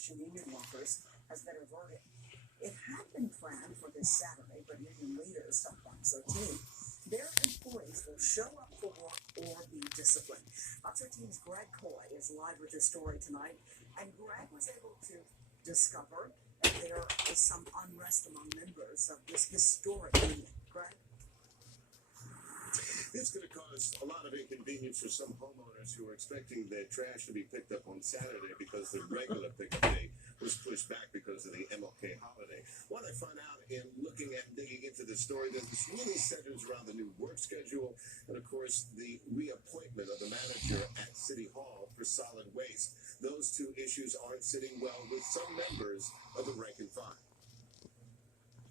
sanitation union workers has been averted. It had been planned for this Saturday, but union leaders told Fox 13 their employees will show up for work or be disciplined. Fox 13's Greg Coy is live with this story tonight, and Greg was able to discover that there is some unrest among members of this historic union. Greg? It's going to cause a lot of inconvenience for some homeowners who are expecting their trash to be picked up on Saturday because the regular pickup day was pushed back because of the MLK holiday. What I found out in looking at and digging into this story, that this really centers around the new work schedule and, of course, the reappointment of the manager at City Hall for solid waste. Those two issues aren't sitting well with some members of the rank and file.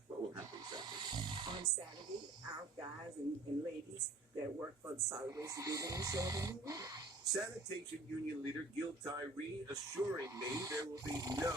What will happen Saturday? On Saturday, our guys and ladies that work for the solid waste division will show up in the room. Sanitation Union leader Gil Tyree assuring me there will be no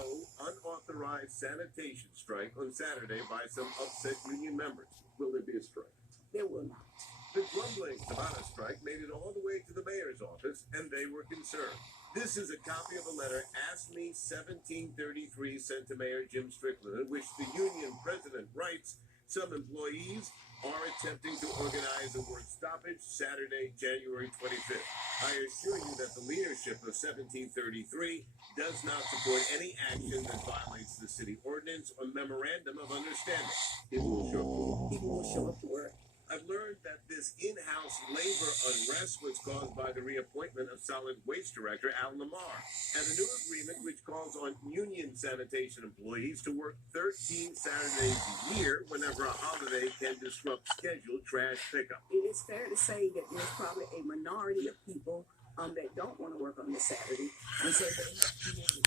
unauthorized sanitation strike on Saturday by some upset union members. Will there be a strike? There will not. The grumbling about a strike made it all the way to the mayor's office, and they were concerned. This is a copy of a letter, Ask Me 1733, sent to Mayor Jim Strickland, in which the union president writes, some employees are attempting to organize a work stoppage Saturday, January 25th. I assure you that the leadership of 1733 does not support any action that violates the city ordinance or memorandum of understanding. People will show up. People will show up to work. I've learned that this in-house labor unrest was caused by the reappointment of Solid Waste Director Al Lamar and a new agreement which calls on union sanitation employees to work 13 Saturdays a year whenever a holiday can disrupt scheduled trash pickup. It is fair to say that there's probably a minority of people that don't want to work on this Saturday, and so they have created